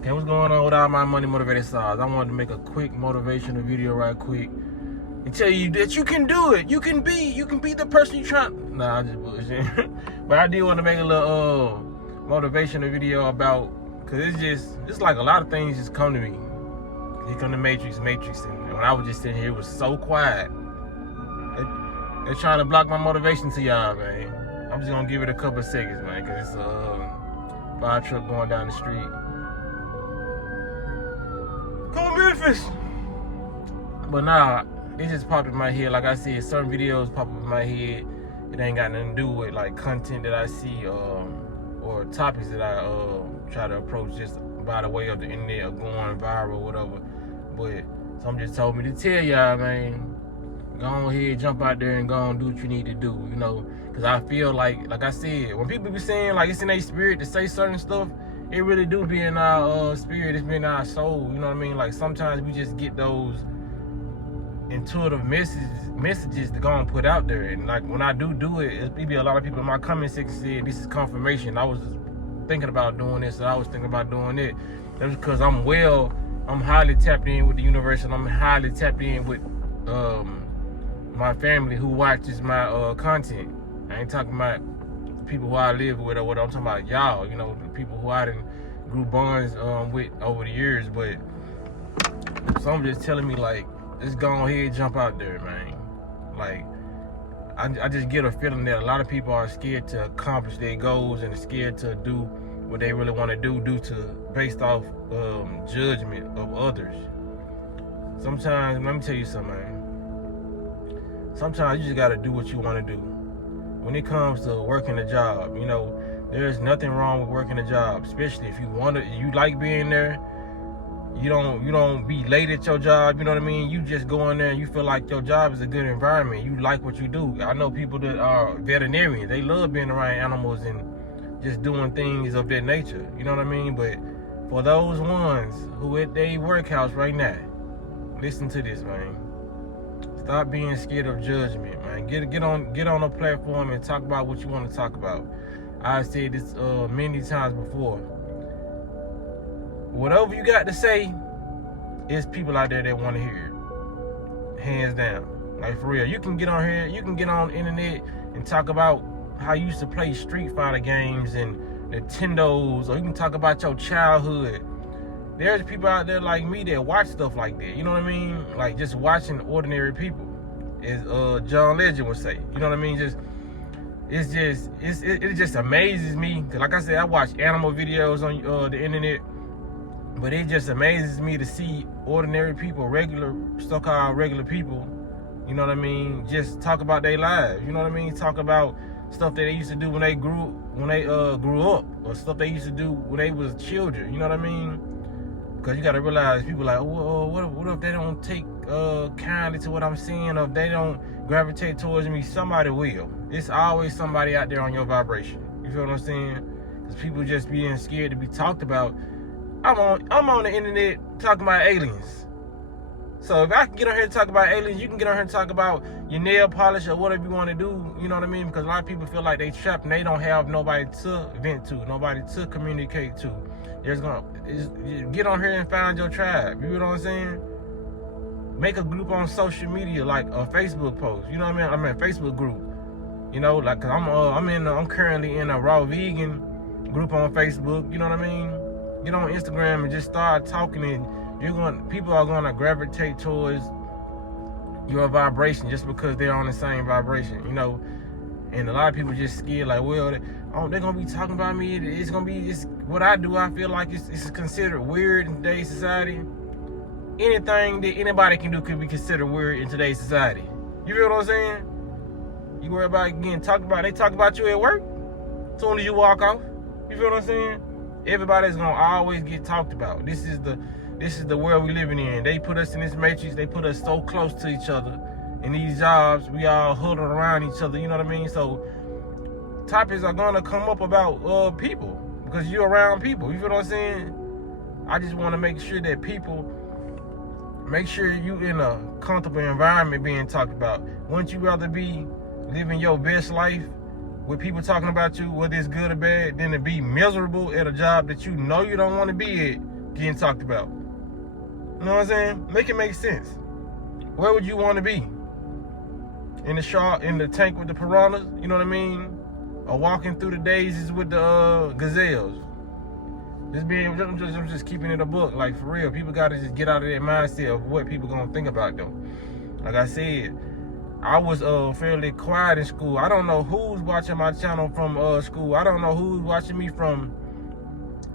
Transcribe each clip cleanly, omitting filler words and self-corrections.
Okay, what's going on with all my money motivated stars? I wanted to make a quick motivational video right quick and tell you that you can do it. You can be the person you trying. Nah, I just bullshit. But I did want to make a little motivational video about, cause it's like a lot of things just come to me. Here come the Matrix, and when I was just sitting here, it was so quiet. They're trying to block my motivation to y'all, man. I'm just gonna give it a couple of seconds, man, cause it's a fire truck going down the street. Come Memphis! But nah, it just popped in my head. Like I said, certain videos pop up in my head. It ain't got nothing to do with like content that I see or topics that I try to approach just by the way of the internet or going viral or whatever. But some just told me to tell y'all, man, go ahead, jump out there and go on do what you need to do, you know. Cause I feel like I said, when people be saying like it's in their spirit to say certain stuff, it really do be in our spirit, it's been in our soul, you know what I mean? Like sometimes we just get those intuitive messages to go and put out there. And like when I do it, it be a lot of people in my comment section said this is confirmation. I was thinking about doing this, and I was thinking about doing it. That's because I'm highly tapped in with the universe, and I'm highly tapped in with my family who watches my content. I ain't talking about people who I live with or what. I'm talking about y'all, you know, the people who I done grew bonds with over the years. But some just telling me like, just go ahead, jump out there, man. Like, I just get a feeling that a lot of people are scared to accomplish their goals and scared to do what they really want to do based off judgment of others. Sometimes, let me tell you something, man. Sometimes you just gotta do what you want to do. When it comes to working a job, you know, there's nothing wrong with working a job, especially if you like being there. You don't be late at your job, you know what I mean? You just go in there and you feel like your job is a good environment. You like what you do. I know people that are veterinarians. They love being around animals and just doing things of that nature, you know what I mean? But for those ones who at their workhouse right now, listen to this, man. Stop being scared of judgment, man. Get on a platform and talk about what you want to talk about. I've said this many times before. Whatever you got to say, there's people out there that want to hear it. Hands down. Like for real. You can get on here, you can get on the internet and talk about how you used to play Street Fighter games and Nintendos, or you can talk about your childhood. There's people out there like me that watch stuff like that. You know what I mean? Like just watching ordinary people, as John Legend would say. You know what I mean? It just amazes me. Cause like I said, I watch animal videos on the internet. But it just amazes me to see ordinary people, so-called regular people, you know what I mean, just talk about their lives, you know what I mean? Talk about stuff that they used to do when they grew up, or stuff they used to do when they was children, you know what I mean? Because you got to realize people like, what if they don't take kindly to what I'm saying, or if they don't gravitate towards me? Somebody will. It's always somebody out there on your vibration. You feel what I'm saying? Because people just being scared to be talked about. I'm on the internet talking about aliens. So if I can get on here and talk about aliens, you can get on here and talk about your nail polish or whatever you want to do, you know what I mean? Because a lot of people feel like they trapped and they don't have nobody to vent to, nobody to communicate to. Get on here and find your tribe, you know what I'm saying? Make a group on social media, like a Facebook post, you know what I mean? I mean a Facebook group, you know, like cause I'm currently in a raw vegan group on Facebook, you know what I mean? Get on Instagram and just start talking, and people are gonna gravitate towards your vibration just because they're on the same vibration, you know. And a lot of people just scared, like, well, they're gonna be talking about me. It's what I do. I feel like it's considered weird in today's society. Anything that anybody can do could be considered weird in today's society. You feel what I'm saying? You worry about getting talked about. They talk about you at work as soon as you walk off. You feel what I'm saying? Everybody's gonna always get talked about. This is the world we living in. They put us in this matrix. They put us so close to each other. In these jobs, we all huddled around each other. You know what I mean? So topics are gonna come up about people because you're around people. You feel what I'm saying? I just want to make sure that people make sure you in a comfortable environment being talked about. Wouldn't you rather be living your best life with people talking about you, whether it's good or bad, than to be miserable at a job that you know you don't want to be at, getting talked about. You know what I'm saying? Make it make sense. Where would you want to be? In the shark, in the tank with the piranhas, you know what I mean? Or walking through the daisies with the gazelles. I'm just keeping it a book, like for real. People gotta just get out of that mindset of what people gonna think about them. Like I said, I was fairly quiet in school. I don't know who's watching my channel from school. I don't know who's watching me from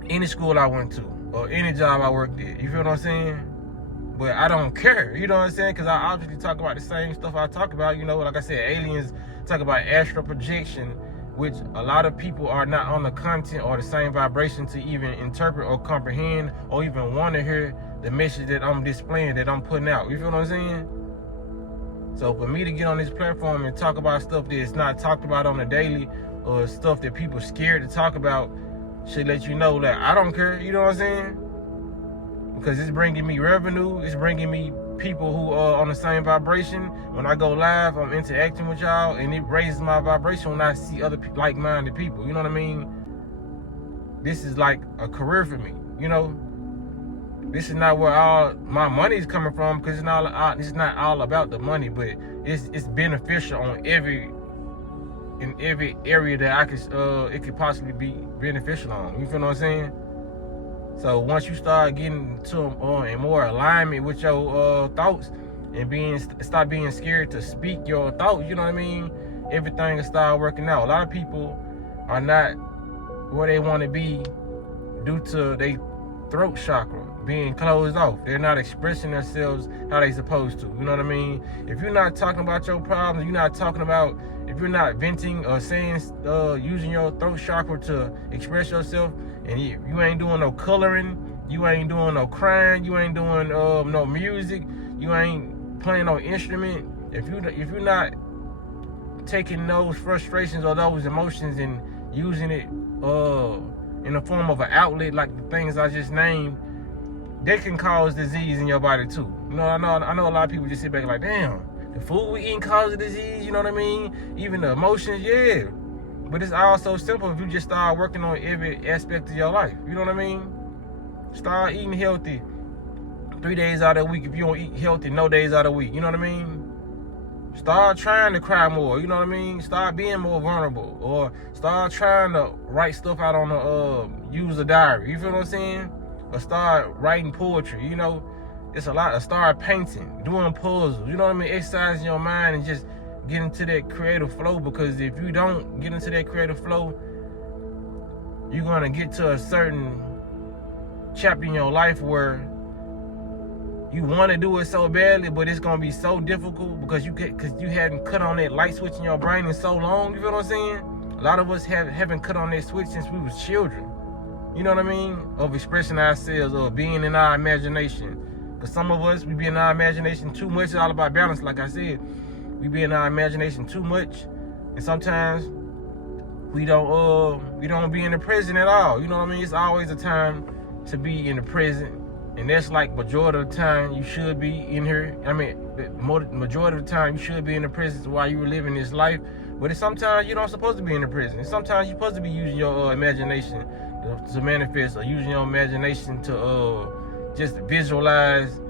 any school I went to or any job I worked at. You feel what I'm saying? But I don't care, you know what I'm saying? Because I obviously talk about the same stuff I talk about. You know, like I said, aliens, talk about astral projection, which a lot of people are not on the content or the same vibration to even interpret or comprehend or even want to hear the message that I'm displaying, that I'm putting out. You feel what I'm saying? So for me to get on this platform and talk about stuff that's not talked about on the daily, or stuff that people scared to talk about, should let you know that I don't care, you know what I'm saying? Because it's bringing me revenue, it's bringing me people who are on the same vibration. When I go live, I'm interacting with y'all, and it raises my vibration when I see other like-minded people, you know what I mean? This is like a career for me, you know? This is not where all my money is coming from, because it's not all about the money, but it's beneficial on in every area that I could it could possibly be beneficial on. You feel what I'm saying? So once you start getting to in more alignment with your thoughts and stop being scared to speak your thoughts, you know what I mean? Everything will start working out. A lot of people are not where they want to be due to their throat chakra being closed off. They're not expressing themselves how they supposed to. You know what I mean? If you're not talking about your problems, if you're not venting or saying, using your throat chakra to express yourself, and you ain't doing no coloring, you ain't doing no crying, you ain't doing no music, you ain't playing no instrument, if you're not taking those frustrations or those emotions and using it in the form of an outlet like the things I just named, they can cause disease in your body too. You know, I know a lot of people just sit back like, damn, the food we eating causes disease, you know what I mean? Even the emotions, yeah. But it's all so simple if you just start working on every aspect of your life. You know what I mean? Start eating healthy 3 days out of the week. If you don't eat healthy, no days out of the week. You know what I mean? Start trying to cry more. You know what I mean? Start being more vulnerable. Or start trying to write stuff out on use a diary. You feel what I'm saying? Or start writing poetry. You know, it's a lot. Start painting, doing puzzles. You know what I mean? Exercising your mind and just get into that creative flow, because if you don't get into that creative flow, you're gonna get to a certain chapter in your life where you want to do it so badly, but it's gonna be so difficult because you hadn't cut on that light switch in your brain in so long. You feel what I'm saying? A lot of us haven't cut on that switch since we was children. You know what I mean? Of expressing ourselves or being in our imagination. Because some of us, we be in our imagination too much. It's all about balance, like I said. We be in our imagination too much, and sometimes we don't be in the present at all. You know what I mean? It's always a time to be in the present, and that's like majority of the time you should be in here. I mean, the majority of the time you should be in the present while you were living this life. But sometimes you're not supposed to be in the present. And sometimes you're supposed to be using your imagination to manifest, or using your imagination to just visualize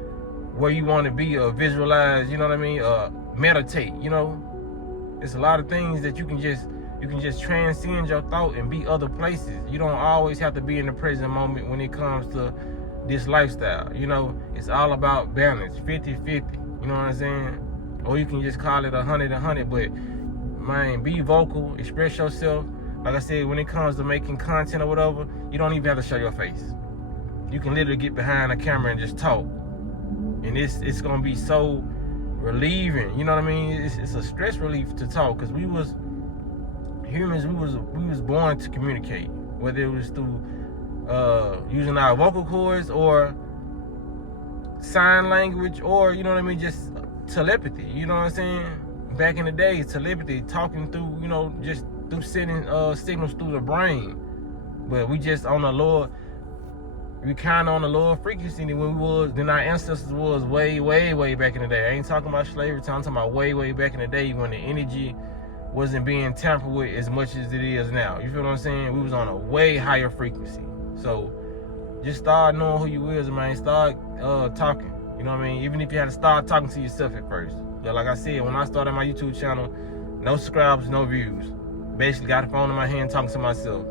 where you want to be, or visualize, you know what I mean? Meditate, you know. It's a lot of things that you can just transcend your thought and be other places. You don't always have to be in the present moment when it comes to this lifestyle. You know, it's all about balance, 50-50. You know what I'm saying? Or you can just call it 100-100. But man, be vocal, express yourself. Like I said, when it comes to making content or whatever, you don't even have to show your face. You can literally get behind the camera and just talk, and it's gonna be so relieving. You know what I mean? It's a stress relief to talk, because we was born to communicate, whether it was through using our vocal cords or sign language, or, you know what I mean, just telepathy. You know what I'm saying? Back in the days, telepathy, talking through, you know, just through sending signals through the brain. But we just on the lower, we kind of on the lower frequency than our ancestors was way, way, way back in the day. I ain't talking about slavery time, I'm talking about way, way back in the day when the energy wasn't being tampered with as much as it is now. You feel what I'm saying? We was on a way higher frequency. So Just start knowing who you is, man. Start talking. You know what I mean? Even if you had to start talking to yourself at first. But like I said, when I started my YouTube channel, no subscribers, no views. Basically got a phone in my hand talking to myself.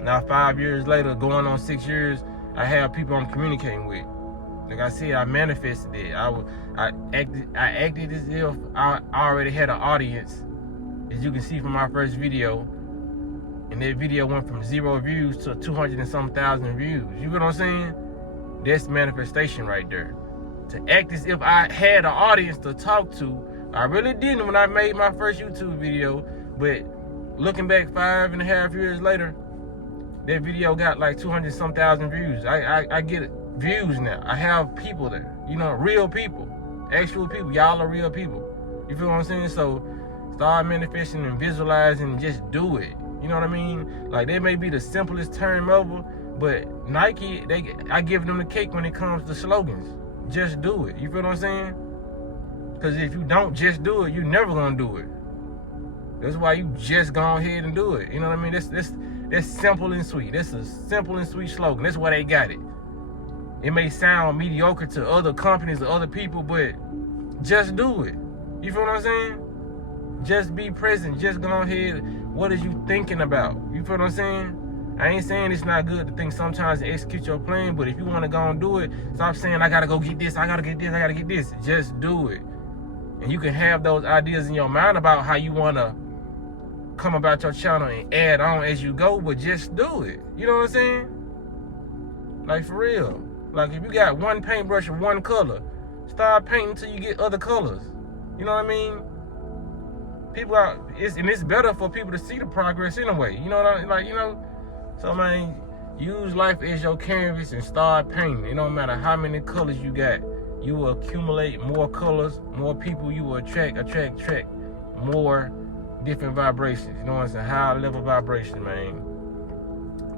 Now 5 years later, going on 6 years, I have people I'm communicating with. Like I said, I manifested it. I acted as if I already had an audience. As you can see from my first video. And that video went from 0 views to 200 and some thousand views. You know what I'm saying? That's manifestation right there. To act as if I had an audience to talk to. I really didn't when I made my first YouTube video. But looking back 5.5 years later, that video got like 200 some thousand views. I get views now. I have people there. You know, real people. Actual people. Y'all are real people. You feel what I'm saying? So start manifesting and visualizing and just do it. You know what I mean? Like, that may be the simplest term ever, but Nike, I give them the cake when it comes to slogans. Just do it. You feel what I'm saying? Because if you don't just do it, you're never gonna do it. That's why you just go ahead and do it. You know what I mean? That's simple and sweet. That's a simple and sweet slogan. That's why they got it. It may sound mediocre to other companies or other people, but just do it. You feel what I'm saying? Just be present. Just go ahead. What are you thinking about? You feel what I'm saying? I ain't saying it's not good to think sometimes and execute your plan, but if you want to go and do it, stop saying, I got to go get this, I got to get this, I got to get this. Just do it. And you can have those ideas in your mind about how you want to come about your channel and add on as you go, but just do it. You know what I'm saying? Like, for real. Like, if you got one paintbrush of one color, start painting until you get other colors. You know what I mean? People are, it's better for people to see the progress anyway. You know what I mean? Like, you know, so man, use life as your canvas and start painting. It don't matter how many colors you got. You will accumulate more colors, more people you will attract more different vibrations. You know what I'm saying? High level vibration, man.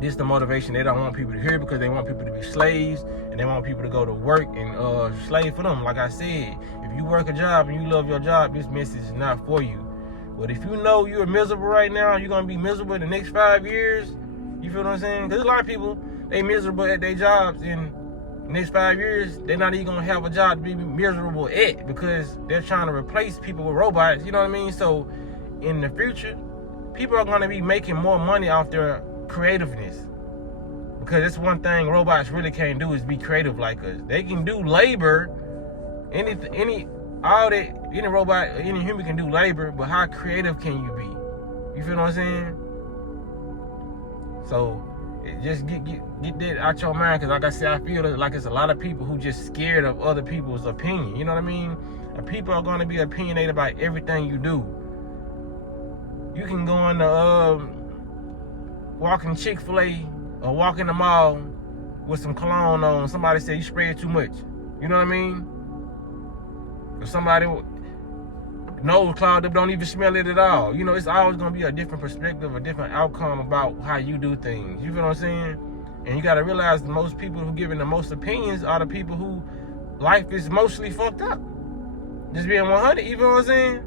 This is the motivation. They don't want people to hear because they want people to be slaves and they want people to go to work and slave for them. Like I said, if you work a job and you love your job, this message is not for you. But if you know you're miserable right now, you're going to be miserable in the next 5 years, you feel what I'm saying? Because a lot of people, they miserable at their jobs in the next 5 years, they're not even going to have a job to be miserable at because they're trying to replace people with robots, you know what I mean? So in the future, people are going to be making more money off their creativeness. Because that's one thing robots really can't do is be creative like us. They can do labor, any robot, any human can do labor, but how creative can you be? You feel what I'm saying? So just get that out your mind, because like I said, I feel like it's a lot of people who just scared of other people's opinion. You know what I mean? And people are going to be opinionated about everything you do. You can go in the walk in Chick-fil-A or walk in the mall with some cologne on. Somebody say you sprayed too much. You know what I mean? If somebody nose clogged up, don't even smell it at all. You know, it's always gonna be a different perspective, a different outcome about how you do things. You feel what I'm saying? And you gotta realize the most people who giving the most opinions are the people who life is mostly fucked up. Just being 100, you feel what I'm saying?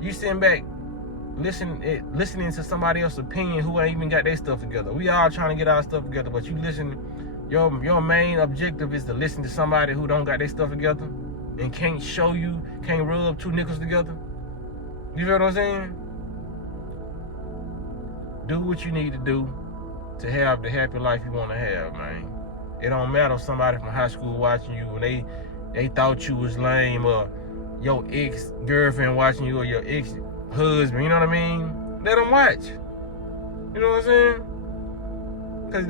You sitting back, listening to somebody else's opinion who ain't even got their stuff together. We all trying to get our stuff together, but you listen, your main objective is to listen to somebody who don't got their stuff together and can't show you, can't rub 2 nickels together. You feel what I'm saying? Do what you need to do to have the happy life you want to have, man. It don't matter if somebody from high school watching you and they thought you was lame, or your ex-girlfriend watching you, or your ex-husband, you know what I mean? Let them watch. You know what I'm saying? Because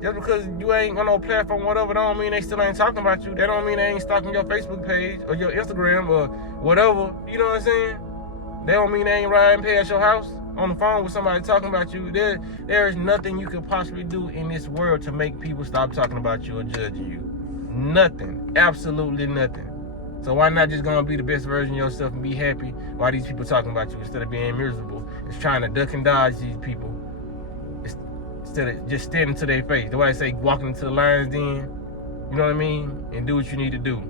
just because you ain't on no platform or whatever, don't mean they still ain't talking about you. That don't mean they ain't stalking your Facebook page or your Instagram or whatever. You know what I'm saying? That don't mean they ain't riding past your house on the phone with somebody talking about you. There is nothing you could possibly do in this world to make people stop talking about you or judging you. Nothing. Absolutely nothing. So why not just go and be the best version of yourself and be happy while these people talking about you instead of being miserable? It's trying to duck and dodge these people instead of just standing to their face. The way I say, walking into the lion's den, you know what I mean? And do what you need to do.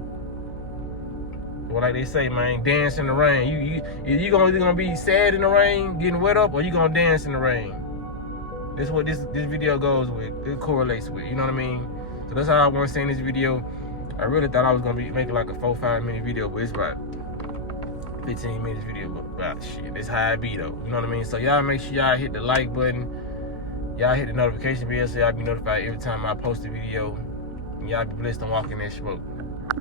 Well, like they say, man, dance in the rain. You either gonna be sad in the rain, getting wet up, or you gonna dance in the rain. This is what this video goes with. It correlates with. You know what I mean? So that's how I want to say in this video. I really thought I was gonna be making like a 4-5 minute video, but it's about 15 minutes video. But shit, this how I be though. You know what I mean? So y'all make sure y'all hit the like button. Y'all hit the notification bell so y'all be notified every time I post a video. Y'all be blessed and walk in that smoke.